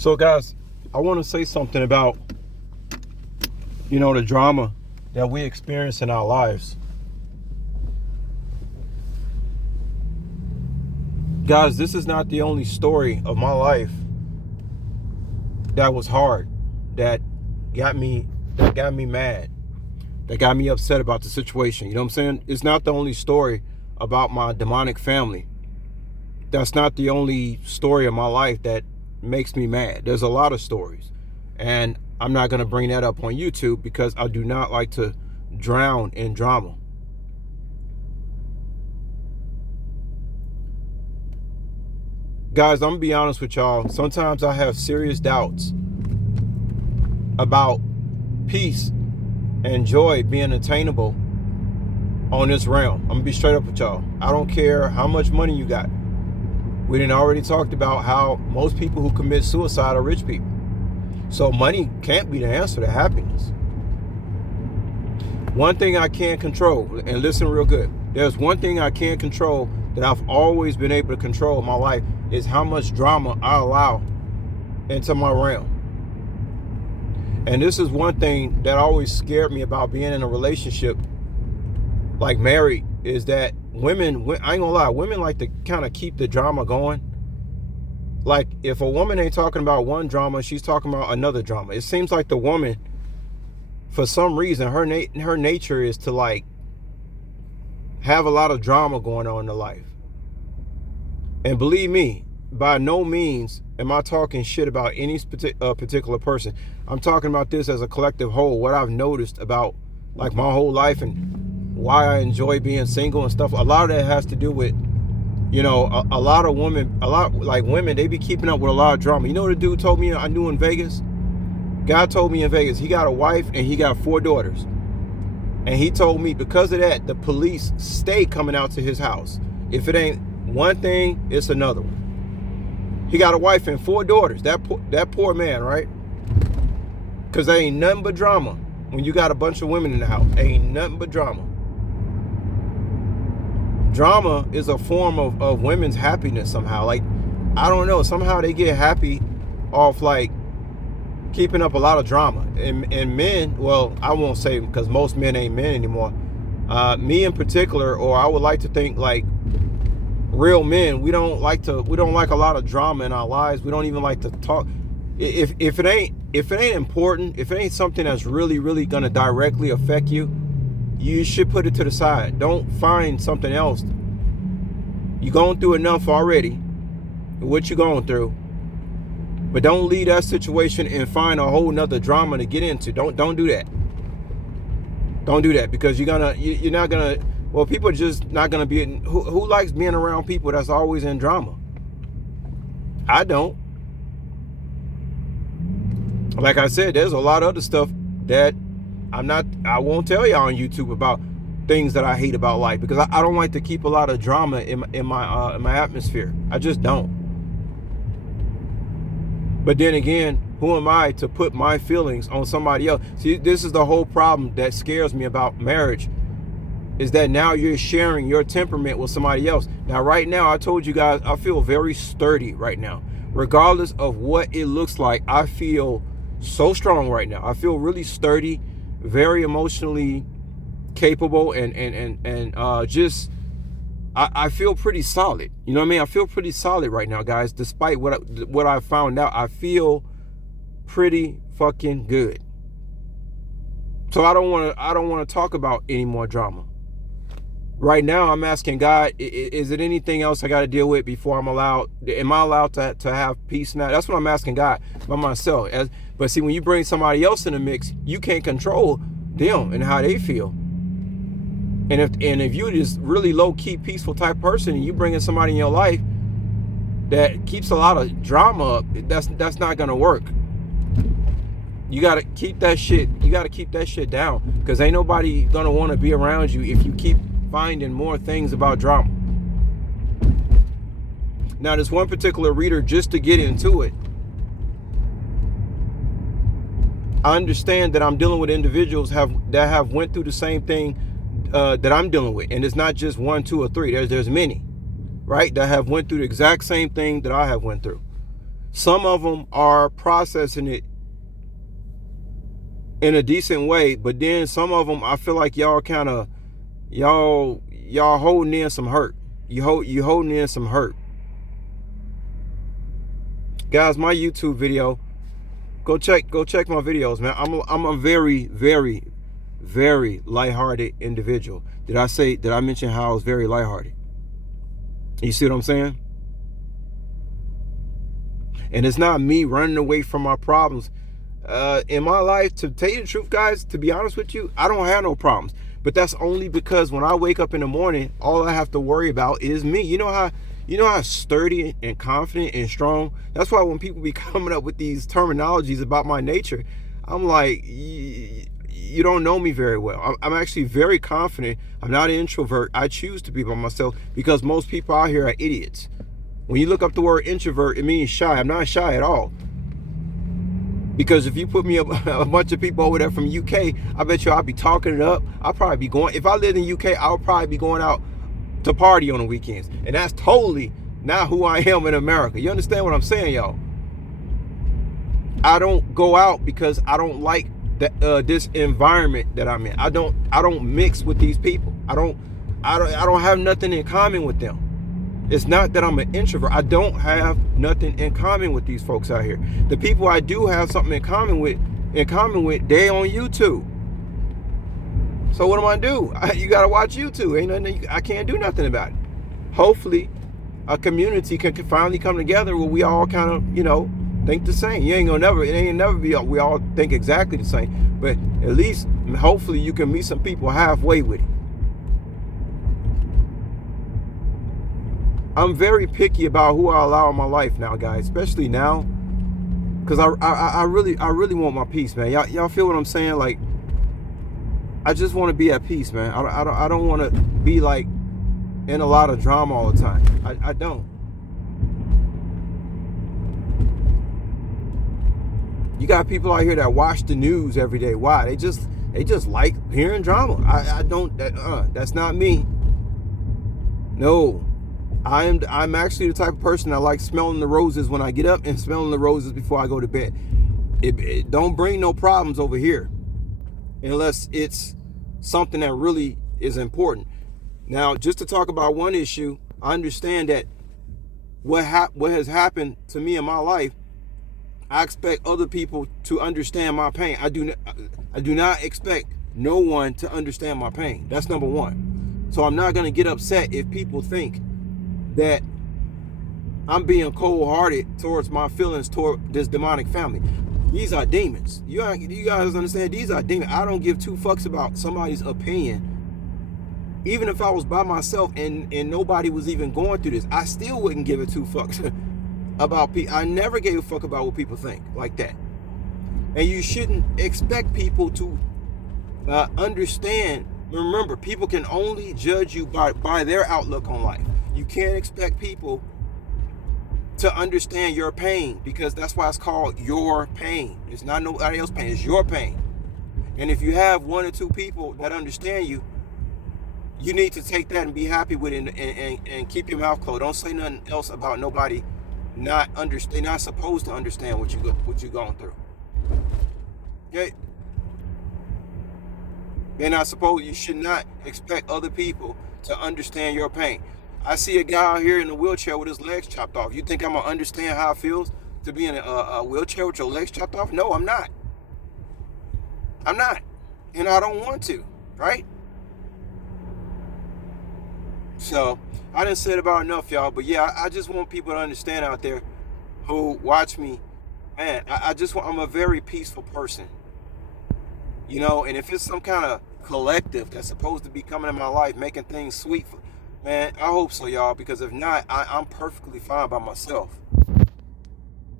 So guys, I want to say something about, the drama that we experience in our lives. Guys, this is not the only story of my life that was hard, that got me mad, that got me upset about the situation. You know what I'm saying? It's not the only story about my demonic family. That's not the only story of my life that makes me mad. There's a lot of stories. And I'm not going to bring that up on YouTube because I do not like to drown in drama. Guys, I'm going to be honest with y'all. Sometimes I have serious doubts about peace and joy being attainable on this realm. I'm going to be straight up with y'all. I don't care how much money you got. We done already talked about how most people who commit suicide are rich people. So money can't be the answer to happiness. One thing I can't control, and listen real good, there's one thing I can't control that I've always been able to control in my life is how much drama I allow into my realm. And this is one thing that always scared me about being in a relationship like married, is that women, I ain't gonna lie, women like to kind of keep the drama going. Like if a woman ain't talking about one drama, she's talking about another drama. It seems like the woman, for some reason, her nature is to like have a lot of drama going on in her life. And believe me, by no means am I talking shit about any particular person. I'm talking about this as a collective whole, what I've noticed about like my whole life and why I enjoy being single and stuff. A lot of that has to do with, a lot of women, they be keeping up with a lot of drama. You know what the dude told me I knew in Vegas? Guy told me in Vegas, he got a wife and he got 4 daughters. And he told me because of that, the police stay coming out to his house. If it ain't one thing, it's another one. He got a wife and 4 daughters. That poor man, right? Because there ain't nothing but drama when you got a bunch of women in the house. Ain't nothing but drama. Drama is a form of women's happiness somehow. Like, I don't know. Somehow they get happy off like keeping up a lot of drama. And men, well, I won't say because most men ain't men anymore. Me in particular, or I would like to think like real men, we don't like a lot of drama in our lives. We don't even like to talk. If it ain't important, if it ain't something that's really, really gonna directly affect you, you should put it to the side. Don't find something else. You're going through enough already, what you're going through. But don't leave that situation and find a whole nother drama to get into. Don't do that. Don't do that, because you're not gonna. Well, people are just not gonna be. Who likes being around people that's always in drama? I don't. Like I said, there's a lot of other stuff that I won't tell y'all on YouTube about things that I hate about life, because I don't like to keep a lot of drama in my atmosphere. I just don't. But then again, who am I to put my feelings on somebody else? See, this is the whole problem that scares me about marriage, is that now you're sharing your temperament with somebody else. Now, right now, I told you guys, I feel very sturdy right now. Regardless of what it looks like, I feel so strong right now. I feel really sturdy, very emotionally capable, and just I feel pretty solid. You know what I mean? I feel pretty solid right now, guys. Despite what I found out, I feel pretty fucking good. So I don't want to talk about any more drama. Right now, I'm asking God, is it anything else I got to deal with before am I allowed to have peace now? That's what I'm asking God by myself. But see, when you bring somebody else in the mix, you can't control them and how they feel. And if you're this really low-key, peaceful type person, and you bring in somebody in your life that keeps a lot of drama up, that's not gonna work. You gotta keep that shit. You gotta keep that shit down, because ain't nobody gonna want to be around you if you keep finding more things about drama. Now, this one particular reader, just to get into it, I understand that I'm dealing with individuals that have went through the same thing that I'm dealing with, and it's not just 1, 2, or 3. There's many, right, that have went through the exact same thing that I have went through. Some of them are processing it in a decent way, but then some of them, I feel like y'all holding in some hurt. You holding in some hurt. Guys, my YouTube video, go check my videos, man. I'm a very, very, very lighthearted individual. Did I mention how I was very lighthearted? You see what I'm saying? And it's not me running away from my problems. In my life, to tell you the truth, guys, to be honest with you, I don't have no problems. But that's only because when I wake up in the morning, all I have to worry about is me. You know how sturdy and confident and strong. That's why when people be coming up with these terminologies about my nature, I'm like, you don't know me very well. I'm actually very confident. I'm not an introvert. I choose to be by myself because most people out here are idiots. When you look up the word introvert, it means shy. I'm not shy at all. Because if you put me a bunch of people over there from UK, I bet you I'll be talking it up. I'll probably be going, if I lived in UK, I would probably be going out to party on the weekends. And that's totally not who I am in America. You understand what I'm saying, y'all? I don't go out because I don't like this environment that I'm in. I don't mix with these people. I don't have nothing in common with them. It's not that I'm an introvert. I don't have nothing in common with these folks out here. The people I do have something in common with, they on YouTube. So what am I do? You gotta watch YouTube. Ain't nothing. I can't do nothing about it. Hopefully, a community can finally come together where we all kind of, think the same. It ain't never be we all think exactly the same. But at least, hopefully, you can meet some people halfway with it. I'm very picky about who I allow in my life now, guys, especially now, because I really want my peace, man. Y'all feel what I'm saying? Like, I just want to be at peace, man. I don't want to be like in a lot of drama all the time. I don't. You got people out here that watch the news every day. Why? They just like hearing drama. I don't. That's not me. No. I'm actually the type of person that likes smelling the roses when I get up and smelling the roses before I go to bed. It don't bring no problems over here unless it's something that really is important. Now, just to talk about one issue, I understand that what has happened to me in my life, I expect other people to understand my pain. I do not expect no one to understand my pain. That's number one. So I'm not going to get upset if people think that I'm being cold-hearted towards my feelings toward this demonic family. These are demons. You guys understand? These are demons. I don't give two fucks about somebody's opinion. Even if I was by myself and nobody was even going through this, I still wouldn't give it two fucks about people. I never gave a fuck about what people think like that. And you shouldn't expect people to understand. Remember, people can only judge you by their outlook on life. You can't expect people to understand your pain, because that's why it's called your pain. It's not nobody else's pain. It's your pain. And if you have one or two people that understand you, you need to take that and be happy with it and keep your mouth closed. Don't say nothing else about nobody not understand. They're not supposed to understand what you're going through. Okay? They're not supposed. You should not expect other people to understand your pain. I see a guy out here in a wheelchair with his legs chopped off. You think I'm going to understand how it feels to be in a wheelchair with your legs chopped off? No, I'm not. I'm not. And I don't want to, right? So, I didn't say it about enough, y'all. But yeah, I just want people to understand out there who watch me. Man, I'm a very peaceful person. And if it's some kind of collective that's supposed to be coming in my life, making things sweet, man, I hope so, y'all, because if not, I'm perfectly fine by myself.